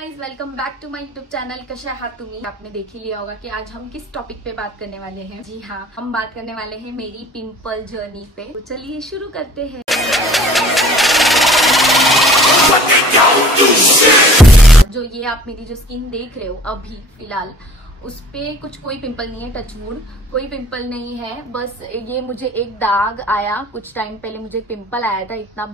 Guys, welcome back to my YouTube channel. कशा आहात तुम्ही? आपने देख ही लिया होगा कि आज हम किस टॉपिक पे बात करने वाले हैं। जी हाँ, हम बात करने वाले हैं मेरी पिंपल जर्नी पे। तो चलिए शुरू करते हैं। जो ये आप मेरी जो स्किन देख रहे हो अभी फिलहाल, उस पे कोई पिंपल नहीं है। टचवुड कोई पिंपल नहीं है। बस ये मुझे एक दाग आया कुछ टाइम पहले, मुझे एक पिंपल आया था, इतना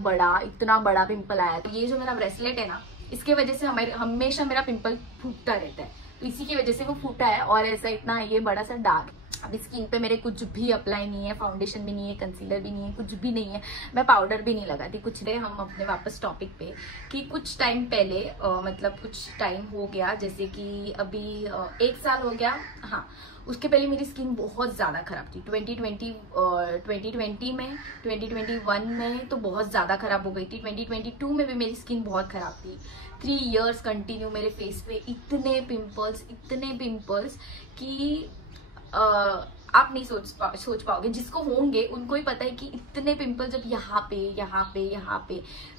बड़ा पिंपल आया था। ये जो मेरा ब्रेसलेट है ना, इसके वजह से हमेशा मेरा पिंपल फूटता रहता है, तो इसी की वजह से वो फूटा है और ऐसा इतना ये बड़ा सा दाग। अभी स्किन पे मेरे कुछ भी अप्लाई नहीं है, फाउंडेशन भी नहीं है, कंसीलर भी नहीं है, कुछ भी नहीं है। मैं पाउडर भी नहीं लगाती कुछ नहीं। हम अपने वापस टॉपिक पे कि कुछ टाइम पहले मतलब कुछ टाइम हो गया, जैसे कि अभी 1 साल हो गया। हाँ, उसके पहले मेरी स्किन बहुत ज़्यादा ख़राब थी। 2020 में, 2021 में तो बहुत ज़्यादा ख़राब हो गई थी। 2022 में भी मेरी स्किन बहुत ख़राब थी। 3 इयर्स कंटिन्यू मेरे फेस पे इतने पिंपल्स कि आप नहीं सोच पाओगे। जिसको होंगे उनको ही पता है कि इतने पिंपल जब यहाँ पे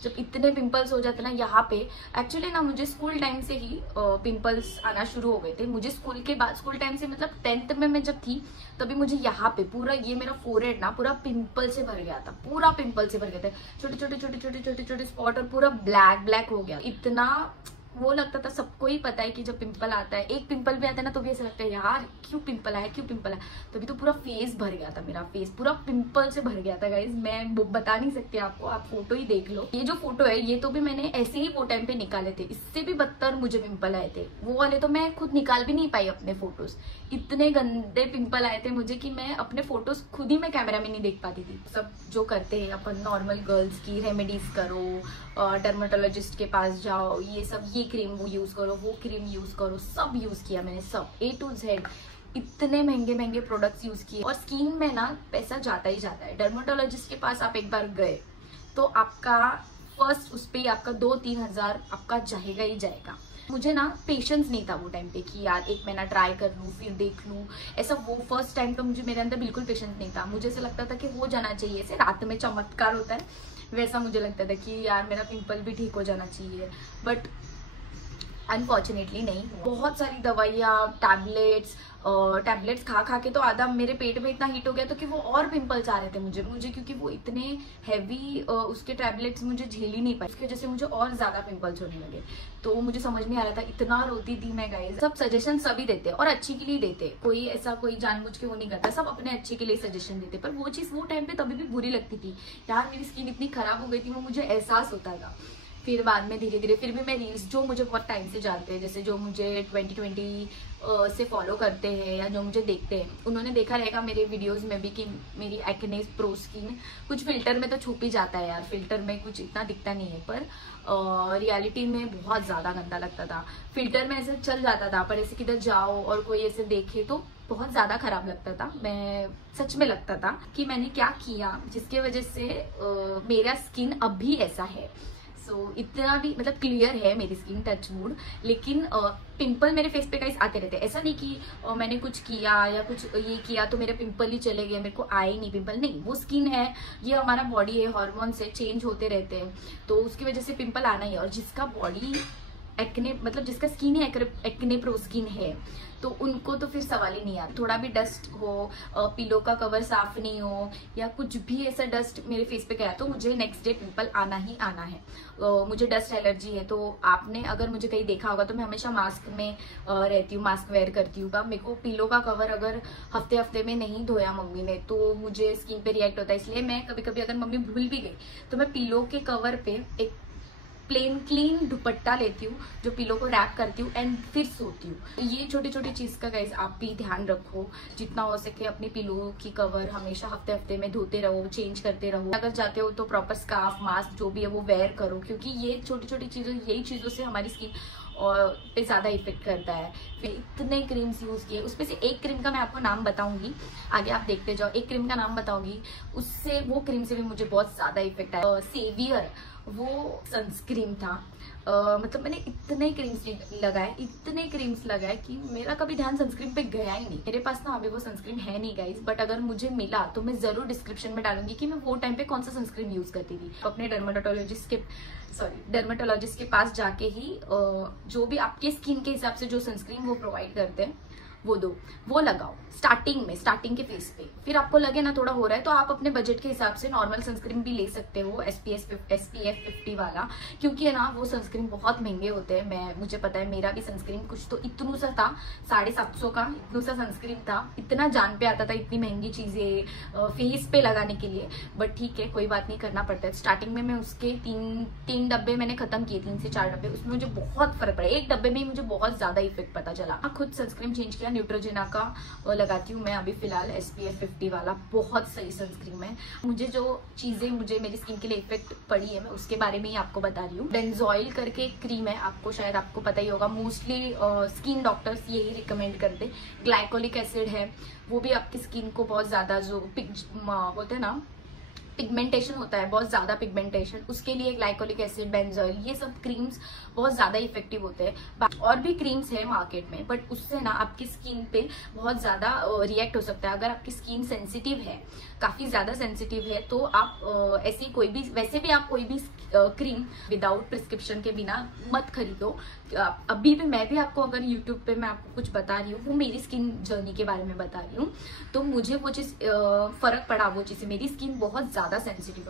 जब इतने पिंपल्स हो जाते ना यहाँ पे। एक्चुअली ना मुझे स्कूल टाइम से ही पिंपल्स आना शुरू हो गए थे। मुझे स्कूल टाइम से मतलब 10th में मैं जब थी तभी मुझे यहाँ पे पूरा ये मेरा फोरहेड ना पूरा पिंपल से भर गया था। पूरा पिंपल से भर गए थे, छोटे स्पॉट और पूरा ब्लैक हो गया। इतना वो लगता था, सबको ही पता है कि जब पिंपल आता है, एक पिंपल भी आता है ना तो भी ऐसा लगता है यार क्यों पिंपल आया। तभी तो पूरा फेस भर गया था, मेरा फेस पूरा पिंपल से भर गया था गाइज। मैं बता नहीं सकती आपको, आप फोटो ही देख लो। ये जो फोटो है ये तो भी मैंने ऐसे ही वो टाइम पे निकाले थे। इससे भी बदतर मुझे पिंपल आए थे। वो वाले तो मैं खुद निकाल भी नहीं पाई अपने फोटोज। इतने गंदे पिंपल आए थे मुझे कि मैं अपने फोटोज खुद ही मैं कैमरा में नहीं देख पाती थी। सब जो करते हैं अपन नॉर्मल गर्ल्स की रेमेडीज करो, डर्मेटोलॉजिस्ट के पास जाओ, ये क्रीम वो यूज करो, वो क्रीम यूज करो, सब यूज किया मैंने, सब A to Z। इतने महंगे प्रोडक्ट्स यूज किए और स्किन में ना पैसा जाता ही जाता है। डर्मेटोलॉजिस्ट के पास आप एक बार गए तो आपका फर्स्ट उस पे ही आपका 2-3 हज़ार आपका जाएगा ही जाएगा। मुझे ना पेशेंस नहीं था वो टाइम पे कि यार 1 महीना ट्राई कर लूँ फिर देख लूँ। ऐसा वो फर्स्ट टाइम पे मुझे मेरे अंदर बिल्कुल पेशेंस नहीं था। मुझे ऐसा लगता था कि हो जाना चाहिए, ऐसे रात में चमत्कार होता है वैसा मुझे लगता था कि यार मेरा पिंपल भी ठीक हो जाना चाहिए। बट अनफॉर्चुनेटली नहीं। बहुत सारी दवाइयाँ, टैबलेट्स खा के तो आधा मेरे पेट में इतना हीट हो गया तो कि वो और पिंपल्स आ रहे थे मुझे क्योंकि वो इतने हैवी उसके टैबलेट्स मुझे झेल ही नहीं पाए। उसकी वजह से मुझे और ज्यादा पिंपल्स होने लगे। तो मुझे समझ नहीं आ रहा था, इतना रोती थी मैं गाइस। सब सजेशन सभी देते और अच्छे के लिए देते, कोई जानबूझ के वो नहीं करता, सब अपने अच्छे के लिए सजेशन देते। पर वो चीज वो टाइम पे तभी भी बुरी लगती थी यार, मेरी स्किन इतनी खराब हो गई थी, वो मुझे एहसास होता था। फिर बाद में धीरे धीरे फिर भी मैं रील्स, जो मुझे बहुत टाइम से जानते हैं, जैसे जो मुझे 2020 से फॉलो करते हैं या जो मुझे देखते हैं, उन्होंने देखा रहेगा मेरे वीडियोस में भी कि मेरी एक्ने प्रो स्किन कुछ फिल्टर में तो छुप ही जाता है यार। फिल्टर में कुछ इतना दिखता नहीं है, पर रियलिटी में बहुत ज़्यादा गंदा लगता था। फिल्टर में ऐसे चल जाता था, पर ऐसे किधर जाओ और कोई ऐसे देखे तो बहुत ज़्यादा खराब लगता था। मैं सच में लगता था कि मैंने क्या किया जिसके वजह से मेरा स्किन अब भी ऐसा है। इतना भी मतलब क्लियर है मेरी स्किन, टचवुड। लेकिन पिंपल मेरे फेस पे गाइस आते रहते हैं। ऐसा नहीं कि मैंने कुछ किया या कुछ ये किया तो मेरे पिंपल ही चले गए, मेरे को आए ही नहीं पिंपल। नहीं, वो स्किन है, ये हमारा बॉडी है, हार्मोन से चेंज होते रहते हैं तो उसकी वजह से पिंपल आना ही है। और जिसका बॉडी एक्ने मतलब जिसका स्किन ही एक्ने प्रो स्किन है तो उनको तो फिर सवाल ही नहीं आता। थोड़ा भी डस्ट हो, पिलो का कवर साफ नहीं हो या कुछ भी ऐसा डस्ट मेरे फेस पे गया तो मुझे नेक्स्ट डे पिंपल आना ही आना है। मुझे डस्ट एलर्जी है, तो आपने अगर मुझे कहीं देखा होगा तो मैं हमेशा मास्क में रहती हूँ, मास्क वेयर करती हूँ। मेरे को पिलो का कवर अगर हफ्ते में नहीं धोया मम्मी ने तो मुझे स्किन पे रिएक्ट होता है। इसलिए मैं कभी अगर मम्मी भूल भी गई तो मैं पिलो के कवर पे एक प्लेन क्लीन दुपट्टा लेती हूँ, जो पिलो को रैप करती हूँ एंड फिर सोती हूँ। ये छोटी चीज का गाइस आप भी ध्यान रखो, जितना हो सके अपनी पिलो की कवर हमेशा हफ्ते में धोते रहो, चेंज करते रहो। अगर जाते हो तो प्रॉपर स्कार्फ, मास्क जो भी है वो वेयर करो, क्योंकि ये छोटी चीजों, यही चीजों से हमारी स्किन और पे ज़्यादा इफेक्ट करता है। फिर इतने क्रीम्स यूज़ किए, उसमें से एक क्रीम का मैं आपको नाम बताऊंगी, आगे आप देखते जाओ। एक क्रीम का नाम बताऊंगी, उससे वो क्रीम से भी मुझे बहुत ज़्यादा इफेक्ट आया। सेवियर वो सनस्क्रीन था, मतलब मैंने इतने क्रीम्स लगाए कि मेरा कभी ध्यान सनस्क्रीन पे गया ही नहीं। मेरे पास ना अभी वो सनस्क्रीन है नहीं गाइज, बट अगर मुझे मिला तो मैं जरूर डिस्क्रिप्शन में डालूंगी कि मैं वो टाइम पे कौन सा सनस्क्रीन यूज करती थी। अपने डर्मेटोलॉजिस्ट के पास जाके ही जो भी आपके स्किन के हिसाब से जो सनस्क्रीन वो प्रोवाइड करते हैं वो लगाओ स्टार्टिंग के फेस पे। फिर आपको लगे ना थोड़ा हो रहा है तो आप अपने बजट के हिसाब से नॉर्मल सनस्क्रीन भी ले सकते हो, SPF 50 वाला, क्योंकि है ना वो सनस्क्रीन बहुत महंगे होते हैं। मुझे पता है, मेरा भी सनस्क्रीन कुछ तो इतना सा था, 750 का इतना सा सनस्क्रीन था। इतना जान पे आता था इतनी महंगी चीजें फेस पे लगाने के लिए, बट ठीक है कोई बात नहीं, करना पड़ता है। स्टार्टिंग में मैं उसके तीन डब्बे मैंने खत्म किए, 3 से 4 डब्बे, उसमें मुझे बहुत फर्क पड़ा। एक डब्बे में मुझे बहुत ज्यादा इफेक्ट पता चला। खुद सनस्क्रीन चेंज किया, न्यूट्रोजेना का लगाती हूँ मैं अभी फिलहाल, SPF 50 वाला, बहुत सही सनस्क्रीन है। मुझे जो चीजें मेरी स्किन के लिए इफेक्ट पड़ी है मैं उसके बारे में ही आपको बता रही हूँ। बेंजोइल करके एक क्रीम है, आपको शायद आपको पता ही होगा, मोस्टली स्किन डॉक्टर्स यही रिकमेंड करते। ग्लाइकोलिक एसिड है, वो भी आपकी स्किन को बहुत ज्यादा जो बोलते हैं ना पिगमेंटेशन होता है, बहुत ज्यादा पिगमेंटेशन, उसके लिए ग्लाइकोलिक एसिड, बेंजोइल, ये सब क्रीम्स बहुत ज्यादा इफेक्टिव होते हैं। और भी क्रीम्स है मार्केट में, बट उससे ना आपकी स्किन पे बहुत ज्यादा रिएक्ट हो सकता है। अगर आपकी स्किन सेंसिटिव है, काफी ज्यादा सेंसिटिव है, तो आप ऐसी कोई भी, वैसे भी आप कोई भी क्रीम विदाउट प्रिस्क्रिप्शन के बिना मत खरीदो। अभी भी मैं भी आपको, अगर यूट्यूब पे मैं आपको कुछ बता रही हूँ, वो मेरी स्किन जर्नी के बारे में बता रही हूँ, तो मुझे वो चीज फर्क पड़ा। वो चीज से मेरी स्किन बहुत ज्यादा सेंसिटिव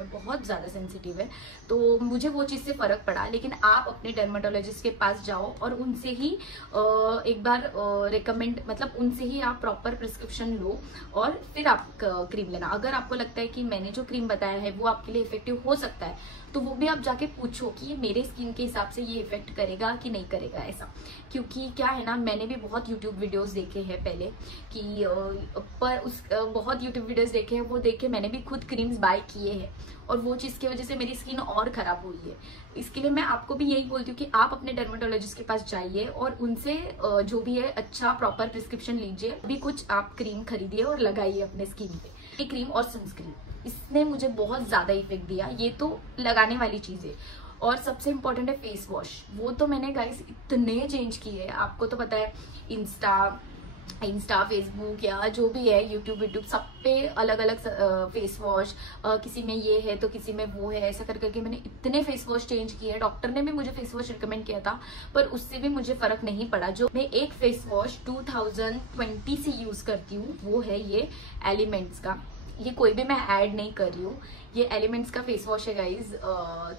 है, तो मुझे वो चीज से फर्क पड़ा। लेकिन आप अपने डर्मेटोलॉजिस्ट के पास जाओ और उनसे ही एक बार रिकमेंड, मतलब उनसे ही आप प्रॉपर प्रिस्क्रिप्शन लो और फिर आप क्रीम लेना। अगर आपको लगता है कि मैंने जो क्रीम बताया है वो आपके लिए इफेक्टिव हो सकता है, तो वो भी आप जाके पूछो कि ये मेरे स्किन के हिसाब से ये इफेक्ट करेगा कि नहीं करेगा, ऐसा। क्योंकि क्या है ना, मैंने भी बहुत यूट्यूब वीडियोस देखे हैं पहले कि बहुत यूट्यूब वीडियोस देखे हैं, वो देख के मैंने भी खुद क्रीम्स बाय किए हैं, और वो चीज की वजह से मेरी स्किन और खराब हुई है। इसके लिए मैं आपको भी यही बोलती हूँ कि आप अपने डर्मेटोलॉजिस्ट के पास जाइए और उनसे जो भी है अच्छा प्रॉपर प्रिस्क्रिप्शन लीजिए। अभी कुछ आप क्रीम खरीदिए और लगाइए अपने स्किन पे। ये क्रीम और सनस्क्रीन, इसने मुझे बहुत ज्यादा इफेक्ट दिया। ये तो लगाने वाली चीज है। और सबसे इम्पोर्टेंट है फेस वॉश। वो तो मैंने गाइस इतने चेंज किए हैं, आपको तो पता है, इंस्टा फेसबुक या जो भी है, यूट्यूब सब पे अलग अलग फेस वॉश, किसी में ये है तो किसी में वो है, ऐसा कर करके मैंने इतने फेस वॉश चेंज किए। डॉक्टर ने भी मुझे फेस वॉश रिकमेंड किया था, पर उससे भी मुझे फर्क नहीं पड़ा। जो मैं एक फेस वॉश 2020 से यूज करती हूँ वो है ये एलिमेंट्स का। ये कोई भी मैं ऐड नहीं कर रही हूँ, ये एलिमेंट्स का फेस वॉश है guys.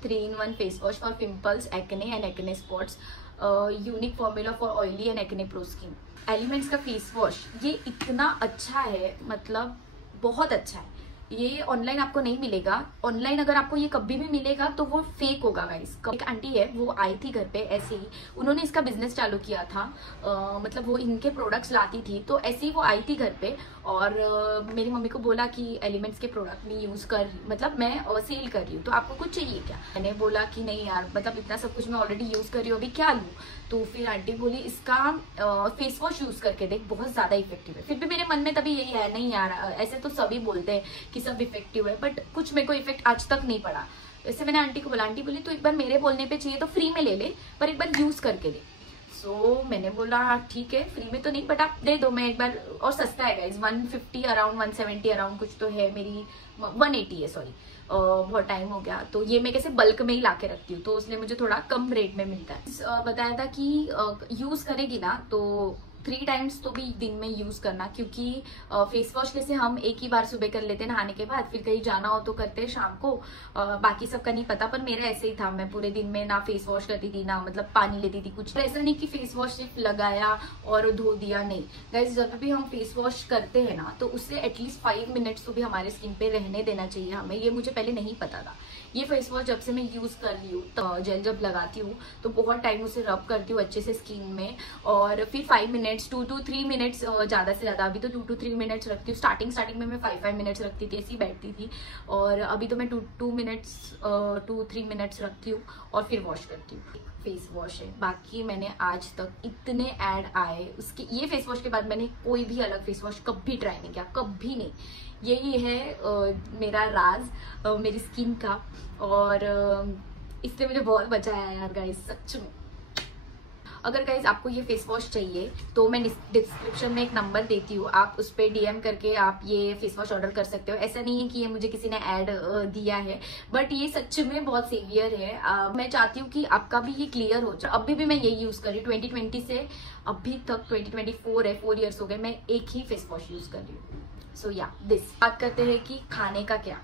3-in-1 face wash for pimples, acne and acne spots, unique formula for oily and acne pro skin. Elements का फेस वॉश ये इतना अच्छा है, मतलब बहुत अच्छा है। ये ऑनलाइन आपको नहीं मिलेगा। ऑनलाइन अगर आपको ये कभी भी मिलेगा तो वो फेक होगा गाइस। एक आंटी है, वो आई थी घर पे ऐसे ही, उन्होंने इसका बिजनेस चालू किया था। मतलब वो इनके प्रोडक्ट्स लाती थी, तो ऐसे ही वो आई थी घर पे और मेरी मम्मी को बोला कि एलिमेंट्स के प्रोडक्ट में यूज कर, मतलब मैं सेल कर रही हूँ, तो आपको कुछ चाहिए क्या? मैंने बोला कि नहीं यार, मतलब इतना सब कुछ मैं ऑलरेडी यूज कर रही हूँ, अभी क्या लूँ? तो फिर आंटी बोली इसका फेस वॉश यूज करके देख, बहुत ज्यादा इफेक्टिव है। फिर भी मेरे मन में तभी यही है, नहीं यार ऐसे तो सभी बोलते हैं कि सब इफेक्टिव है, बट कुछ मेरे को इफेक्ट आज तक नहीं पड़ा। वैसे मैंने आंटी को बोला, आंटी बोली तो एक बार मेरे बोलने पे चाहिए तो फ्री में ले ले, पर एक बार यूज करके दे। सो मैंने बोला ठीक है, फ्री में तो नहीं, बट आप दे दो, मैं एक बार, और सस्ता है गाइज, 150 अराउंड, 170 अराउंड कुछ तो है, मेरी 180 है, सॉरी बहुत टाइम हो गया। तो ये मैं कैसे बल्क में ही लाके रखती हूँ, तो इसलिए मुझे थोड़ा कम रेट में मिलता है। बताया था कि यूज करेगी ना तो 3 टाइम्स तो भी दिन में यूज करना, क्योंकि फेस वॉश जैसे हम एक ही बार सुबह कर लेते हैं नहाने के बाद, फिर कहीं जाना हो तो करते हैं शाम को, बाकी सबका नहीं पता, पर मेरा ऐसे ही था। मैं पूरे दिन में ना फेस वॉश करती थी, ना मतलब पानी लेती थी, कुछ ऐसा नहीं कि फेस वॉश सिर्फ लगाया और धो दिया, नहीं गाइस। जब भी हम फेस वॉश करते हैं ना, तो उससे एटलीस्ट 5 मिनट्स तो भी हमारे स्किन पे रहने देना चाहिए हमें। ये मुझे पहले नहीं पता था। ये फेस वॉश जब से मैं यूज कर रही हूँ, तो जेल जब लगाती हूँ तो बहुत टाइम उसे रब करती हूँ अच्छे से स्किन में, और फिर 5 मिनट्स 2 to 3 मिनट्स ज्यादा से ज्यादा, अभी तो 2 to 3 मिनट्स रखती हूँ। स्टार्टिंग में मैं 5 मिनट्स रखती थी, ऐसी बैठती थी, और अभी तो मैं 2-3 मिनट्स रखती हूँ और फिर वॉश करती हूँ। फेस वॉश है, बाकी मैंने आज तक इतने ऐड आए उसके, ये फेस वॉश के बाद मैंने कोई भी अलग फेस वॉश कभी ट्राई नहीं किया, कभी नहीं। यही है मेरा राज मेरी स्किन का। और इसने मुझे बहुत बचाया यार गाइस, सच में। अगर गाइज आपको ये फेस वॉश चाहिए तो मैं डिस्क्रिप्शन में एक नंबर देती हूँ, आप उस पर DM करके आप ये फेस वॉश ऑर्डर कर सकते हो। ऐसा नहीं है कि ये मुझे किसी ने ऐड दिया है, बट ये सच में बहुत सेवियर है। मैं चाहती हूँ कि आपका भी ये क्लियर हो जाए। अभी भी मैं ये यूज कर रही हूँ 2020 से अभी तक, 2024 है, 4 ईयर्स हो गए, मैं एक ही फेस वॉश यूज कर रही हूँ। सो या दिस। बात करते हैं कि खाने का क्या।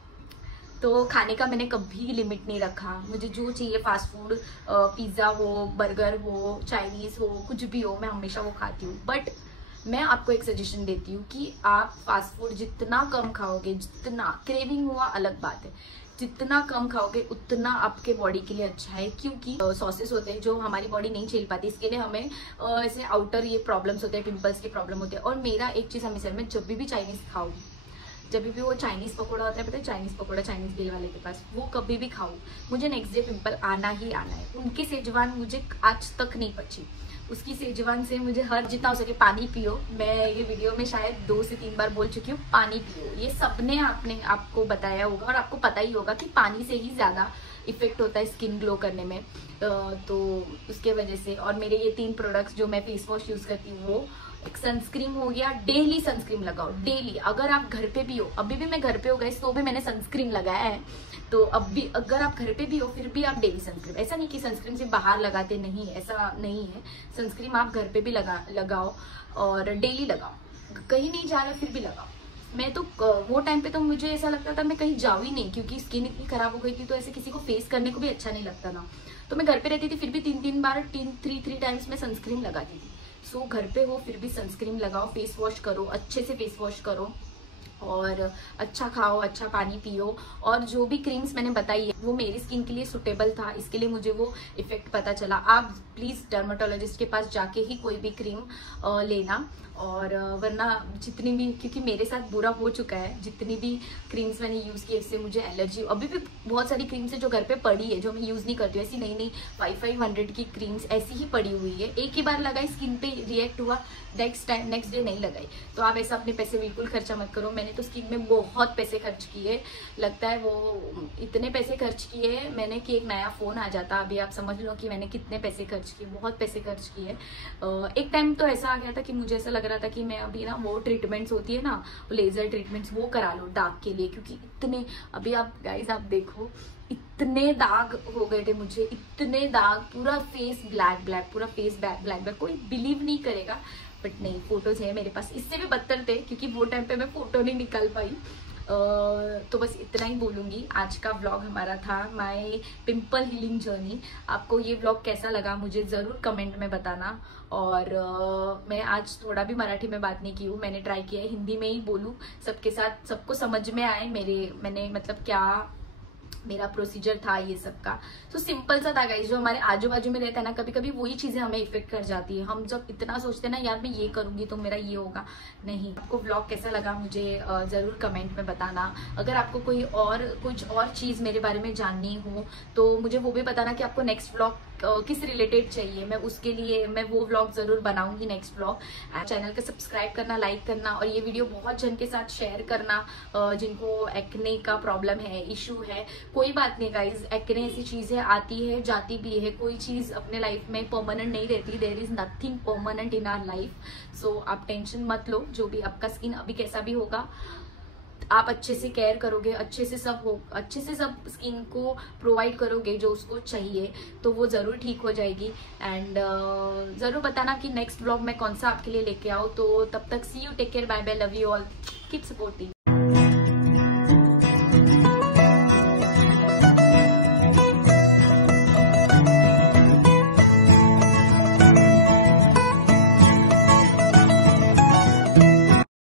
तो खाने का मैंने कभी लिमिट नहीं रखा, मुझे जो चाहिए फास्ट फूड, पिज़्ज़ा हो, बर्गर हो, चाइनीज़ हो, कुछ भी हो, मैं हमेशा वो खाती हूँ। बट मैं आपको एक सजेशन देती हूँ कि आप फास्ट फूड जितना कम खाओगे, जितना क्रेविंग हुआ अलग बात है, जितना कम खाओगे उतना आपके बॉडी के लिए अच्छा है। क्योंकि सॉसेस होते हैं जो हमारी बॉडी नहीं झेल पाती, इसके लिए हमें ऐसे आउटर ये प्रॉब्लम्स होते हैं, पिंपल्स के प्रॉब्लम होते हैं। और मेरा एक चीज़ हमेशा, मैं जब भी चाइनीज़ खाऊँ, जब भी वो चाइनीज़ पकौड़ा होता है, पता है चाइनीज़ पकौड़ा चाइनीज़ बिल वाले के पास, वो कभी भी खाऊं, मुझे नेक्स्ट डे पिंपल आना ही आना है। उनकी सेजवान मुझे आज तक नहीं पची, उसकी सेजवान से मुझे हर जितना हो सके पानी पियो। मैं ये वीडियो में शायद 2 से 3 बार बोल चुकी हूँ, पानी पियो। ये सबने आपको बताया होगा और आपको पता ही होगा कि पानी से ही ज़्यादा इफेक्ट होता है स्किन ग्लो करने में। तो उसके वजह से, और मेरे ये 3 प्रोडक्ट्स जो मैं फेस वॉश यूज़ करती हूँ, वो एक सनस्क्रीन हो गया, डेली सनस्क्रीन लगाओ, डेली। अगर आप घर पे भी हो, अभी भी मैं घर पे हो गई तो भी मैंने सनस्क्रीन लगाया है, तो अब भी अगर आप घर पे भी हो फिर भी आप डेली सनस्क्रीन, ऐसा नहीं कि सनस्क्रीन से बाहर लगाते नहीं, ऐसा नहीं है, सनस्क्रीन आप घर पे भी लगाओ और डेली लगाओ, कहीं नहीं जा रहे फिर भी लगाओ। मैं तो वो टाइम पे तो मुझे ऐसा लगता था मैं कहीं जाऊँ ही नहीं, क्योंकि स्किन इतनी खराब हो गई थी, तो ऐसे किसी को फेस करने को भी अच्छा नहीं लगता था। तो मैं घर पे रहती थी, फिर भी 3 बार 3 टाइम्स में सनस्क्रीन लगाती थी। सो घर पे हो फिर भी सनस्क्रीन लगाओ, फेस वॉश करो, अच्छे से फेस वॉश करो और अच्छा खाओ, अच्छा पानी पियो। और जो भी क्रीम्स मैंने बताई है वो मेरी स्किन के लिए सुटेबल था, इसके लिए मुझे वो इफेक्ट पता चला। आप प्लीज़ डर्माटोलॉजिस्ट के पास जाके ही कोई भी क्रीम लेना, और वरना जितनी भी, क्योंकि मेरे साथ बुरा हो चुका है, जितनी भी क्रीम्स मैंने यूज़ की इससे मुझे एलर्जी, अभी भी बहुत सारी क्रीम्स है जो घर पे पड़ी है जो मैं यूज़ नहीं करती हूँ। ऐसी नई 500 की क्रीम्स ऐसी ही पड़ी हुई है, एक ही बार लगाई, स्किन पे रिएक्ट हुआ, नेक्स्ट डे नहीं लगाई। तो आप ऐसा अपने पैसे बिल्कुल खर्चा मत करो। मैंने तो स्किन में बहुत पैसे खर्च किए, लगता है वो इतने पैसे खर्च किए मैंने कि एक नया फ़ोन आ जाता। अभी आप समझ लो कि मैंने कितने पैसे खर्च किए, बहुत पैसे खर्च किए। एक टाइम तो ऐसा आ गया था कि मुझे ऐसा लग रहा था कि मैं अभी ना, वो ट्रीटमेंट्स होती है ना, लेज़र ट्रीटमेंट्स, वो करा लो दाग के लिए, क्योंकि इतने, अभी आप गाइस आप देखो, इतने दाग हो गए थे मुझे, इतने दाग, पूरा फेस ब्लैक, पूरा फेस ब्लैक। कोई बिलीव नहीं करेगा, बट नहीं, फोटोज है मेरे पास, इससे भी बदतर थे, क्योंकि वो टाइम पे मैं फोटो नहीं निकाल पाई। तो बस इतना ही बोलूँगी। आज का व्लॉग हमारा था माय पिंपल हीलिंग जर्नी। आपको ये व्लॉग कैसा लगा मुझे ज़रूर कमेंट में बताना। और मैं आज थोड़ा भी मराठी में बात नहीं की हूँ, मैंने ट्राई किया है हिंदी में ही बोलूँ सबके साथ, सबको समझ में आए मैंने मतलब क्या मेरा प्रोसीजर था ये सब का। तो सिंपल सा था गाइस, जो हमारे आजू बाजू में रहता है ना, कभी कभी वही चीजें हमें इफेक्ट कर जाती है। हम जब इतना सोचते हैं ना, यार मैं ये करूंगी तो मेरा ये होगा, नहीं। आपको व्लॉग कैसा लगा मुझे जरूर कमेंट में बताना। अगर आपको कुछ और चीज मेरे बारे में जाननी हो तो मुझे वो भी बताना कि आपको नेक्स्ट व्लॉग किस रिलेटेड चाहिए, मैं उसके लिए मैं वो व्लॉग जरूर बनाऊंगी नेक्स्ट व्लॉग। चैनल को सब्सक्राइब करना, लाइक करना, और ये वीडियो बहुत जन के साथ शेयर करना जिनको एक्ने का प्रॉब्लम है, इशू है। कोई बात नहीं गाइज, एक्ने ऐसी चीजें आती है, जाती भी है, कोई चीज अपने लाइफ में परमानेंट नहीं रहती, there is nothing permanent in our life. So आप टेंशन मत लो, जो भी आपका स्किन अभी कैसा भी होगा, आप अच्छे से केयर करोगे, अच्छे से सब स्किन को प्रोवाइड करोगे जो उसको चाहिए, तो वो ज़रूर ठीक हो जाएगी। एंड ज़रूर बताना कि नेक्स्ट व्लॉग में कौन सा आपके लिए लेके आओ। तो तब तक see you, take care, bye bye, love you all, keep supporting.